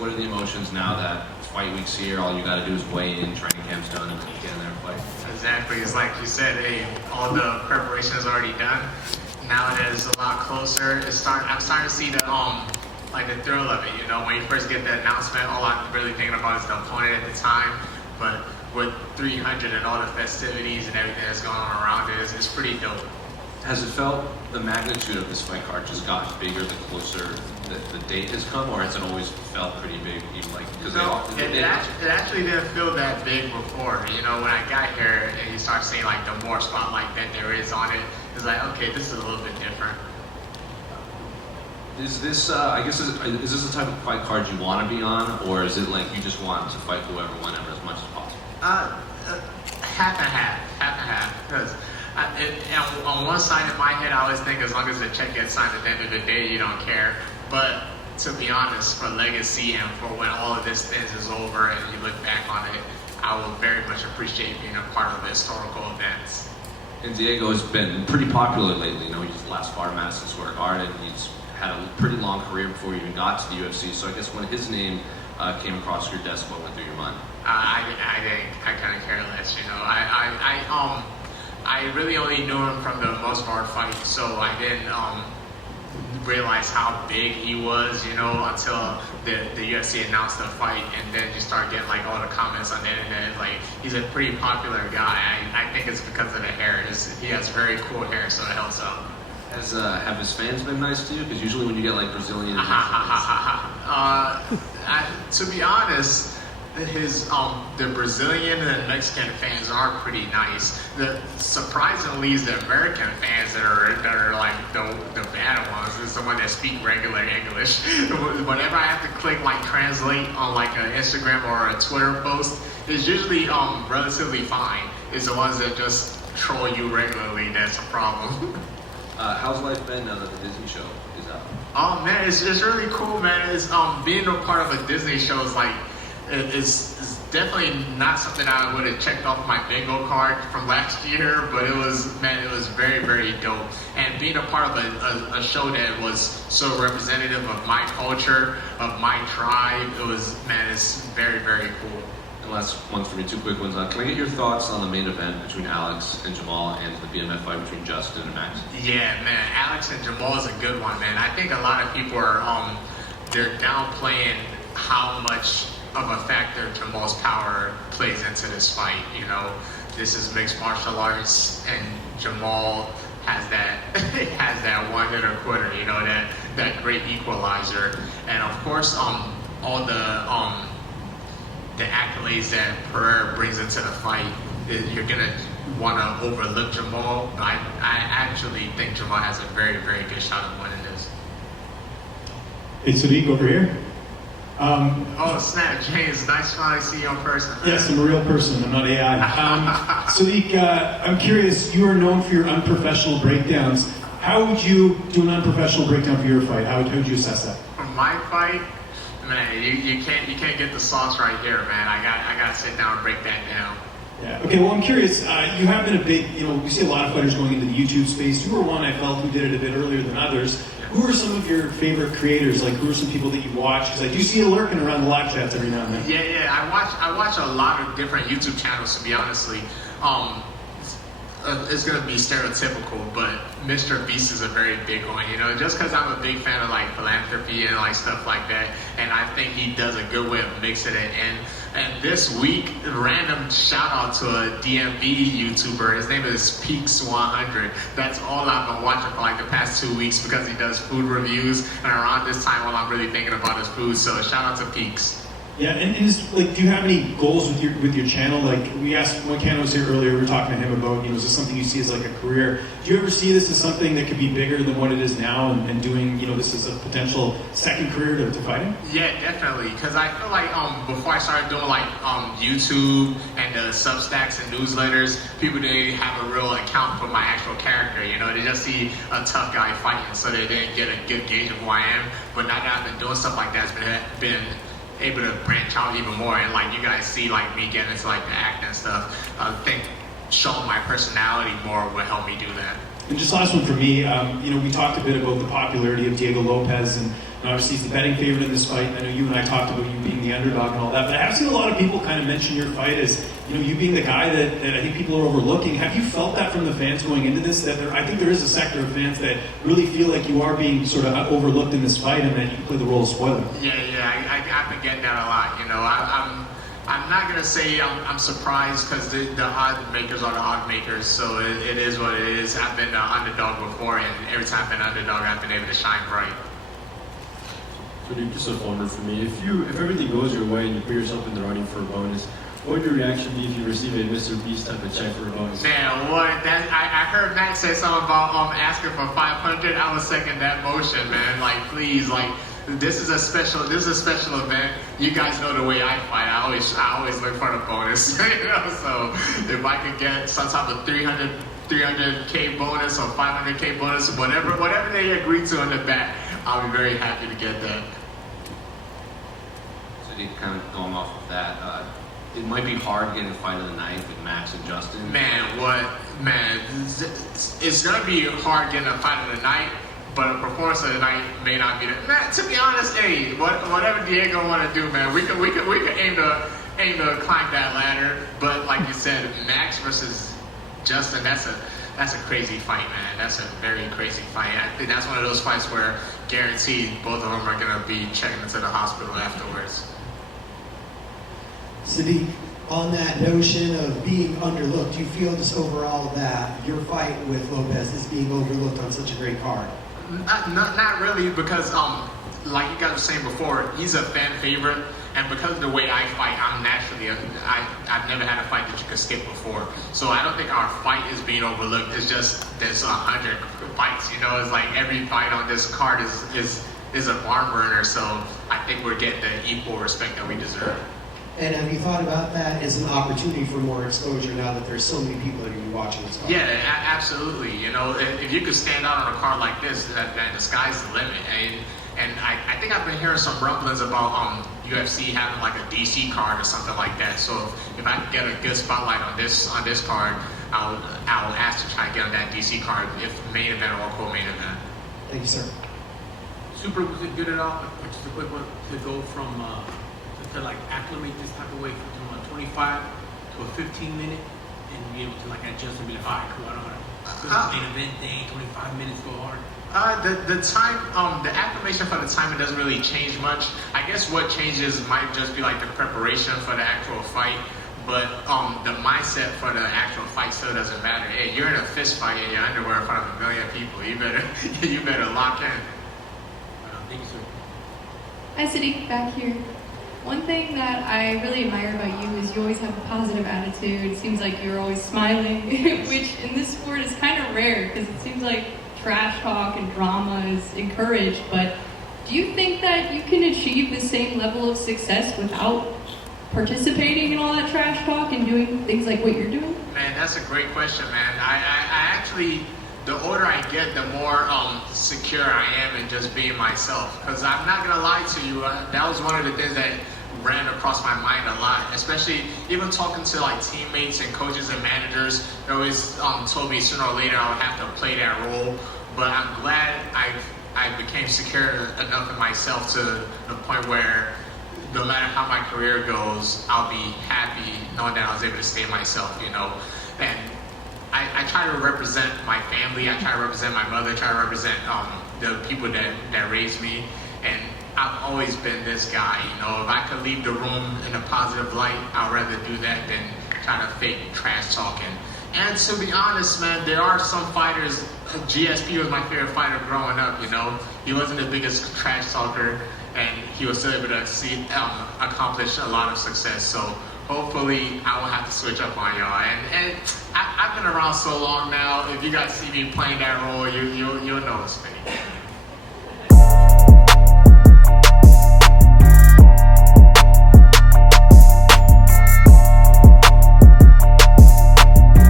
what are the emotions now that fight week's here? All you got to do is weigh in, training camp's done, and then you get in there and fight. Exactly. It's like you said, hey, all the preparation is already done. Now that it's a lot closer, I'm starting to see the like the thrill of it. You know, when you first get the announcement, all I'm really thinking about is the opponent at the time. But with 300 and all the festivities and everything that's going on around it, it's pretty dope. Has it felt the magnitude of this fight card just got bigger the closer the date has come, or has it always felt pretty big? Even like because it actually didn't feel that big before. You know, when I got here and you start seeing like the more spotlight that there is on it, it's like, okay, this is a little bit different. Is this, I guess, is this the type of fight card you want to be on, or is it like you just want to fight whoever, whenever, as much as possible? Half and half. Because on one side of my head, I always think as long as the check gets signed at the end of the day, you don't care. But to be honest, for legacy and for when all of this things is over and you look back on it, I will very much appreciate being a part of the historical events. And Diego has been pretty popular lately. You know, he just last fought at Madison Square Garden. He's had a pretty long career before he even got to the UFC. So I guess when his name came across your desk, what went through your mind? I kind of care less, you know. I really only knew him from the most part fight, so I didn't realize how big he was, you know, until the UFC announced the fight, and then you start getting like all the comments on the internet. Like, he's a pretty popular guy. I think it's because of the hair. He has very cool hair, so it helps out. Have his fans been nice to you? Because usually when you get like Brazilian, to be honest, the Brazilian and Mexican fans are pretty nice. Surprisingly, it's the American fans that are like the bad ones. It's the one that speak regular English. Whenever I have to click like translate on like an Instagram or a Twitter post, it's usually relatively fine. It's the ones that just troll you regularly that's a problem. How's life been now that the Disney show is out? Oh man, it's really cool, man. It's being a part of a Disney show is like it's definitely not something I would have checked off my bingo card from last year, but it was very, very dope. And being a part of a show that was so representative of my culture, of my tribe, it's very, very cool. And last one for me, two quick ones. Can I get your thoughts on the main event between Alex and Jamal and the BMF fight between Justin and Max? Yeah, man, Alex and Jamal is a good one, man. I think a lot of people are they're downplaying how much of a factor Jamal's power plays into this fight. You know, this is mixed martial arts, and Jamal has that one hitter quitter. You know, that great equalizer, and of course, all the accolades that Pereira brings into the fight, you're gonna want to overlook Jamal, but I actually think Jamal has a very, very good shot at winning this. Hey, Sodiq, over here. Oh snap, James! Nice to finally see you in person. Man. Yes, I'm a real person. I'm not AI. Sodiq, I'm curious. You are known for your unprofessional breakdowns. How would you do an unprofessional breakdown for your fight? How would you assess that? For my fight, man, you can't get the sauce right here, man. I got to sit down and break that down. Yeah. Okay. Well, I'm curious. You have been a big. You know, we see a lot of fighters going into the YouTube space. You were one I felt who did it a bit earlier than others. Who are some of your favorite creators? Like, who are some people that you watch? Because I do see you lurking around the live chats every now and then. Yeah. I watch a lot of different YouTube channels, to be honestly. It's gonna be stereotypical, but Mr. Beast is a very big one. You know, just because I'm a big fan of like philanthropy and like stuff like that, and I think he does a good way of mixing it in. And this week, random shout out to a DMV YouTuber. His name is Peaks100. That's all I've been watching for like the past 2 weeks because he does food reviews. And around this time, all I'm really thinking about is food. So shout out to Peaks. Yeah, and is, like, do you have any goals with your channel? Like, we asked when Ken was here earlier, we were talking to him about, you know, is this something you see as like a career? Do you ever see this as something that could be bigger than what it is now, and doing, you know, this as a potential second career to fighting? Yeah, definitely. Because I feel like before I started doing like YouTube and the Substacks and newsletters, people didn't have a real account for my actual character. You know, they just see a tough guy fighting, so they didn't get a good gauge of who I am. But now that I've been doing stuff like that, it's been able to branch out even more, and like you guys see like me getting into like the acting and stuff. I think showing my personality more will help me do that. And just last one for me, you know, we talked a bit about the popularity of Diego Lopes, and And obviously, he's the betting favorite in this fight. I know you and I talked about you being the underdog and all that, but I have seen a lot of people kind of mention your fight as, you being the guy that I think people are overlooking. Have you felt that from the fans going into this? That I think there is a sector of fans that really feel like you are being sort of overlooked in this fight, and that you play the role of spoiler. Yeah, I've been getting that a lot. I'm not gonna say I'm surprised because the odd makers are the odd makers, so it is what it is. I've been the underdog before, and every time I've been underdog, I've been able to shine bright. Sodiq Yusuff, wonder for me, if everything goes your way and you put yourself in the running for a bonus, what would your reaction be if you receive a Mr. Beast type of check for a bonus? Man, what? I heard Matt say something about asking for 500. I would second that motion, man. Like, please, like. This is a special event. You guys know the way I fight. I always look for the bonus. So if I could get some type of 300K bonus or 500K bonus, whatever they agree to on the back, I'll be very happy to get that. So kind of going off of that, it might be hard getting a fight of the night with Max and Justin. Man, it's gonna be hard getting a fight of the night. But a performance of the night may not be that. Man, to be honest, hey, whatever Diego want to do, man, we could aim to climb that ladder. But like you said, Max versus Justin, that's a crazy fight, man. That's a very crazy fight. I think that's one of those fights where guaranteed both of them are gonna be checking into the hospital afterwards. Sodiq, on that notion of being underlooked, do you feel just overall that your fight with Lopes is being overlooked on such a great card? Not really, because like you guys were saying before, he's a fan favorite, and because of the way I fight, I'm naturally I've never had a fight that you could skip before, so I don't think our fight is being overlooked. It's just there's 100 fights, it's like every fight on this card is a barn burner, so I think we're getting the equal respect that we deserve. And have you thought about that as an opportunity for more exposure now that there's so many people that are going to be watching this card? Yeah, absolutely. If you could stand out on a card like this, then the sky's the limit. And I think I've been hearing some rumblings about UFC having like a DC card or something like that. So if I could get a good spotlight on this card, I'll ask to try and get on that DC card, if main event or co-main event. Thank you, sir. Super, was it good at all? Just a quick one to go from to like acclimate this type of weight from a 25 to a 15-minute and be able to like adjust and be like, all right, cool, I don't want to main event thing, 25 minutes, go hard. The time, the acclimation for the timing doesn't really change much. I guess what changes might just be like the preparation for the actual fight, but the mindset for the actual fight still doesn't matter. Hey, you're in a fist fight in your underwear in front of 1 million people. You better lock in. Thank you, sir. Hi, Sodiq, back here. One thing that I really admire about you is you always have a positive attitude. It seems like you're always smiling, which in this sport is kind of rare because it seems like trash talk and drama is encouraged. But do you think that you can achieve the same level of success without participating in all that trash talk and doing things like what you're doing? Man, that's a great question, man. I actually, the older I get, the more secure I am in just being myself. Because I'm not going to lie to you, that was one of the things that ran across my mind a lot, especially even talking to like teammates and coaches and managers. They always told me sooner or later I would have to play that role. But I'm glad I became secure enough in myself to the point where no matter how my career goes, I'll be happy knowing that I was able to stay myself, And I try to represent my family. I try to represent my mother. I try to represent the people that raised me. And I've always been this guy. If I could leave the room in a positive light, I'd rather do that than try to fake trash talking. And to be honest, man, there are some fighters. GSP was my favorite fighter growing up. He wasn't the biggest trash talker, and he was still able to accomplish a lot of success. So hopefully I won't have to switch up on y'all. And I've been around so long now. If you guys see me playing that role, you'll know it's me.